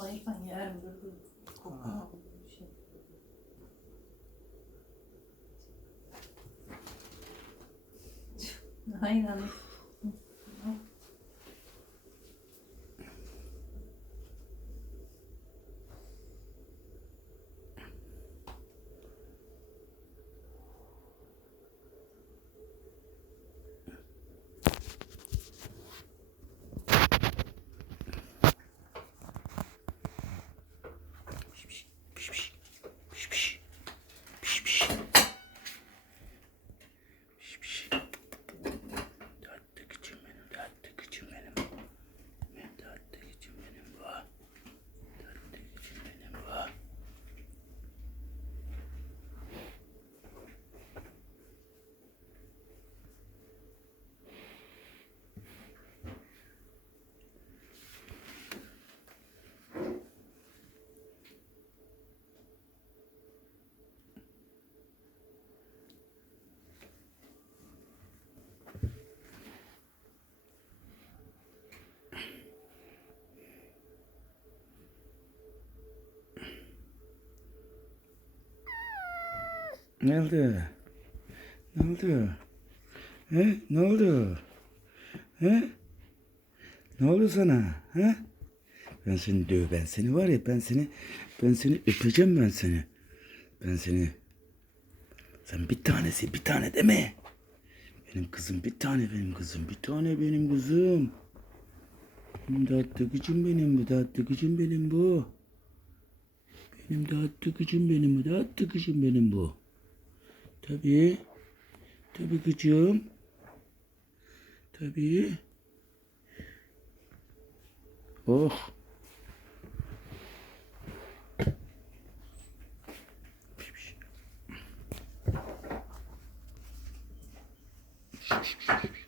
Zayıfan yerim böyle kokma şey. Aynen. Tatlı küçüm benim, tatlı küçüm benim. Ben tatlı küçüm benim bu. Tatlı küçüm benim bu. Ne oldu? Ne oldu? He? Ne oldu? He? Ne oldu sana? He? Ben seni döv, ben seni var ya, ben seni, ben seni öpeceğim ben seni. Ben seni. Sen bir tanesi, bir tane mi? Benim kızım bir tane benim kızım, bir tane benim kızım. Tatlı kızım benim bu, tatlı kızım benim bu. Benim tatlı kızım benim bu, tatlı kızım benim bu. Tabii. Tabii gıcığım. Tabii. Oh. Şşş.